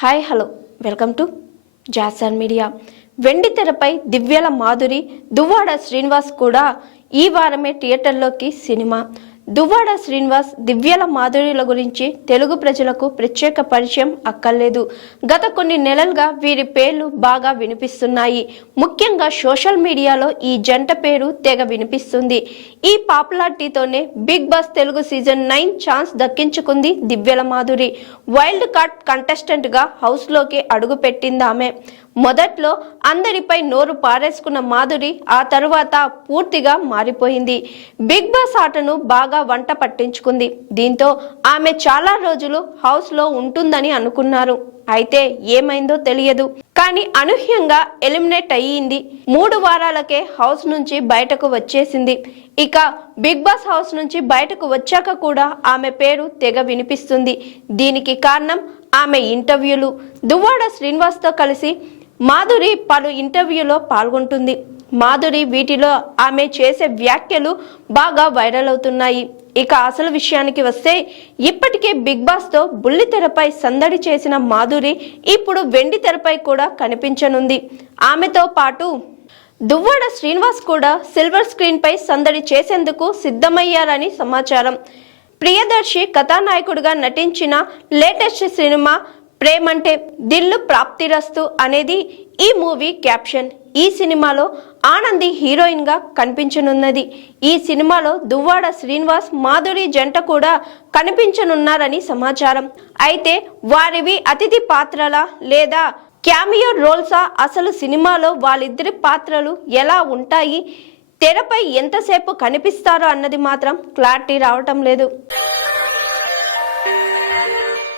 Hi hello welcome to Jason media. వెండి తెరపై దివ్యల మాధురి, దువ్వాడ శ్రీనివాస్ కూడా ఈ వారమే థియేటర్లోకి సినిమా. దువ్వాడ శ్రీనివాస్, దివ్యల మాధురిల గురించి తెలుగు ప్రజలకు ప్రత్యేక పరిచయం అక్కర్లేదు. గత కొన్ని నెలలుగా వీరి పేర్లు బాగా వినిపిస్తున్నాయి. ముఖ్యంగా సోషల్ మీడియాలో ఈ జంట పేరు తెగ వినిపిస్తుంది. ఈ పాపులారిటీతోనే Bigg Boss Telugu season 9 chance దక్కించుకుంది దివ్యల మాధురి. వైల్డ్ కార్డ్ కంటెస్టెంట్గా హౌస్లోకి అడుగు పెట్టింది ఆమె. మొదట్లో అందరిపై నోరు పారేసుకున్న మాధురి ఆ తరువాత పూర్తిగా మారిపోయింది. బిగ్ బాస్ ఆటను బాగా వంట పట్టించుకుంది. దీంతో ఆమె చాలా రోజులు హౌస్లో ఉంటుందని అనుకున్నారు. అయితే ఏమైందో తెలియదు. కానీ అనూహ్యంగా ఎలిమినేట్ అయ్యింది. 3 వారాలకే హౌస్ నుంచి బయటకు వచ్చేసింది. ఇక బిగ్ బాస్ హౌస్ నుంచి బయటకు వచ్చాక కూడా ఆమె పేరు తెగ వినిపిస్తుంది. దీనికి కారణం ఆమె ఇంటర్వ్యూలు. దువ్వాడ శ్రీనివాస్తో కలిసి మాధురి పలు ఇంటర్వ్యూలో పాల్గొంటుంది. మాధురి వీటిలో ఆమె చేసే వ్యాఖ్యలు బాగా వైరల్ అవుతున్నాయి. ఇక అసలు విషయానికి వస్తే, ఇప్పటికే బిగ్ బాస్తో బుల్లితెరపై సందడి చేసిన మాధురి ఇప్పుడు వెండి తెరపై కూడా కనిపించనుంది. ఆమెతో పాటు దువ్వాడ శ్రీనివాస్ కూడా సిల్వర్ స్క్రీన్ పై సందడి చేసేందుకు సిద్ధమయ్యారని సమాచారం. ప్రియదర్శి కథానాయకుడిగా నటించిన లేటెస్ట్ సినిమా ప్రేమంటే దిల్లు ప్రాప్తిరస్తు అనేది ఈ మూవీ క్యాప్షన్. ఈ సినిమాలో ఆనంది హీరోయిన్ గా కనిపించనున్నది. ఈ సినిమాలో దువ్వాడ శ్రీనివాస్, మాధురి జంట కూడా కనిపించనున్నారని సమాచారం. అయితే వారివి అతిథి పాత్రలా లేదా క్యామియో రోల్సా? అసలు సినిమాలో వాళ్ళిద్దరి పాత్రలు ఎలా ఉంటాయి, తెరపై ఎంతసేపు కనిపిస్తారో అన్నది మాత్రం క్లారిటీ రావటం లేదు.